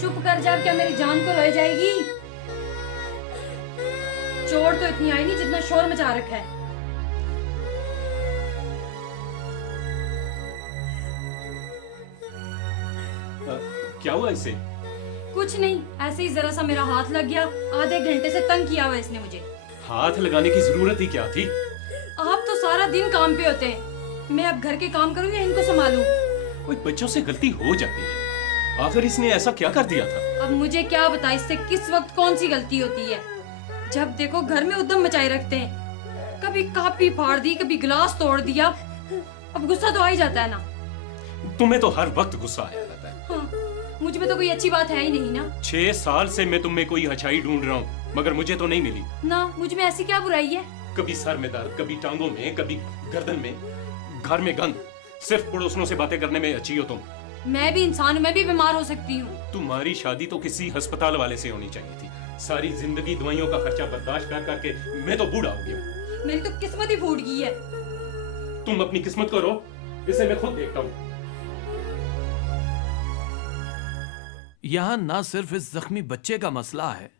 चुप कर जा, क्या मेरी जान को रह जाएगी? चोट तो इतनी आई नहीं जितना शोर मचा रखा है। क्या हुआ इसे? कुछ नहीं, ऐसे ही जरा सा मेरा हाथ लग गया। आधे घंटे से तंग किया हुआ इसने मुझे। हाथ लगाने की जरूरत ही क्या थी? आप तो सारा दिन काम पे होते हैं, मैं अब घर के काम करूँ या इनको संभालूं? कोई बच्चों से गलती हो जाती है। आखिर इसने ऐसा क्या कर दिया था? अब मुझे क्या बता इससे किस वक्त कौन सी गलती होती है। जब देखो घर में उद्दम मचाए रखते हैं, कभी कापी फाड़ दी, कभी गिलास तोड़ दिया। अब गुस्सा तो आ ही जाता है ना। तुम्हें तो हर वक्त गुस्सा आया रहता है। हाँ, मुझ में तो कोई अच्छी बात है ही नहीं ना। 6 साल से मैं तुम में कोई अच्छाई ढूंढ रहा हूँ, मगर मुझे तो नहीं मिली। ना, मुझ में ऐसी क्या बुराई है? कभी सर में दर्द, कभी टांगों में, कभी गर्दन में, घर में गंद। सिर्फ पड़ोसियों से बातें करने में अच्छी हो तुम। मैं भी इंसान हूँ, मैं भी बीमार हो सकती हूँ। तुम्हारी शादी तो किसी अस्पताल वाले से होनी चाहिए थी। सारी जिंदगी दवाइयों का खर्चा बर्दाश्त कर करके मैं तो बूढ़ा हो गया। मेरी तो किस्मत ही फूट गई है। तुम अपनी किस्मत को रो, इसे मैं खुद देखता हूँ। यहां ना सिर्फ इस जख्मी बच्चे का मसला है,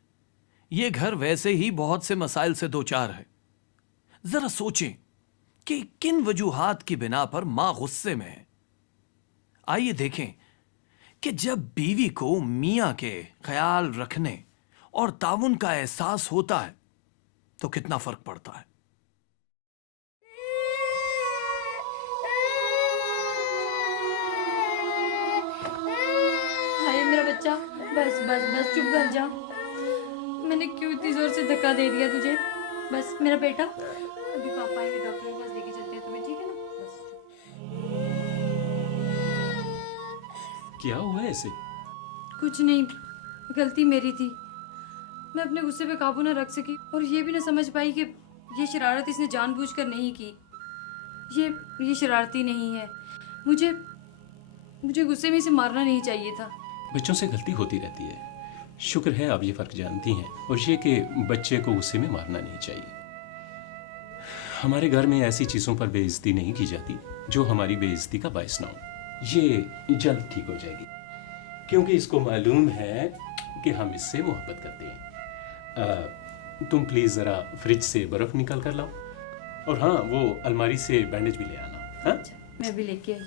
ये घर वैसे ही बहुत से मसाइल से दो चार है। जरा सोचें कि किन वजूहात की बिना पर मां गुस्से में है। आइए देखें कि जब बीवी को मियां के ख्याल रखने और ताउन का एहसास होता है तो कितना फर्क पड़ता है। हाय मेरा बच्चा, बस बस बस चुप कर जा। मैंने क्यों इतनी जोर से धक्का दे दिया तुझे? बस मेरा बेटा, अभी पापा आएंगे, डॉक्टर के पास लेके चलते हैं तुम्हें, ठीक है ना? बस क्या हुआ ऐसे? कुछ नहीं, गलती मेरी थी। मैं अपने गुस्से पे काबू ना रख सकी और ये भी ना समझ पाई कि ये शरारत इसने जानबूझकर नहीं की। ये शरारती नहीं है। मुझे गुस्से में इसे मारना नहीं चाहिए था। बच्चों से गलती होती रहती है। शुक्र है आप ये फर्क जानती हैं, और ये कि बच्चे को गुस्से में मारना नहीं चाहिए। हमारे घर में ऐसी चीज़ों पर बेइज्जती नहीं की जाती जो हमारी बेइज्जती का बायस ना हो। ये जल्द ठीक हो जाएगी, क्योंकि इसको मालूम है कि हम इससे मोहब्बत करते हैं। तुम प्लीज़ ज़रा फ्रिज से बर्फ़ निकाल कर लाओ, और हाँ, वो अलमारी से बैंडेज भी ले आना। हाँ, मैं भी लेके आई।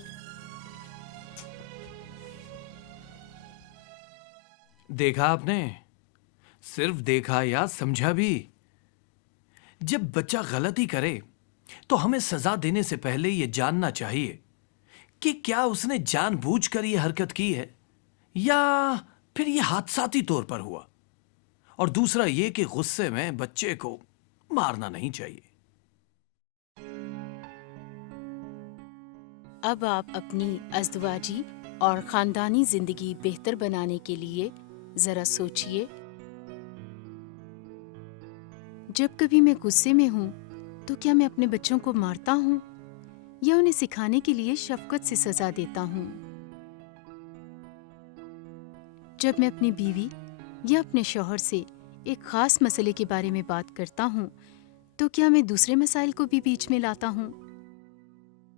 देखा आपने? सिर्फ देखा या समझा भी? जब बच्चा गलती करे तो हमें सजा देने से पहले यह जानना चाहिए कि क्या उसने जानबूझकर यह हरकत की है या फिर यह हादसाती तौर पर हुआ। और दूसरा यह कि गुस्से में बच्चे को मारना नहीं चाहिए। अब आप अपनी अज़दवाजी और खानदानी जिंदगी बेहतर बनाने के लिए जरा सोचिए। जब कभी मैं गुस्से में हूँ तो क्या मैं अपने बच्चों को मारता हूँ या उन्हें सिखाने के लिए शफकत से सजा देता हूँ? जब मैं अपनी बीवी या अपने शौहर से एक खास मसले के बारे में बात करता हूँ तो क्या मैं दूसरे मसाइल को भी बीच में लाता हूँ?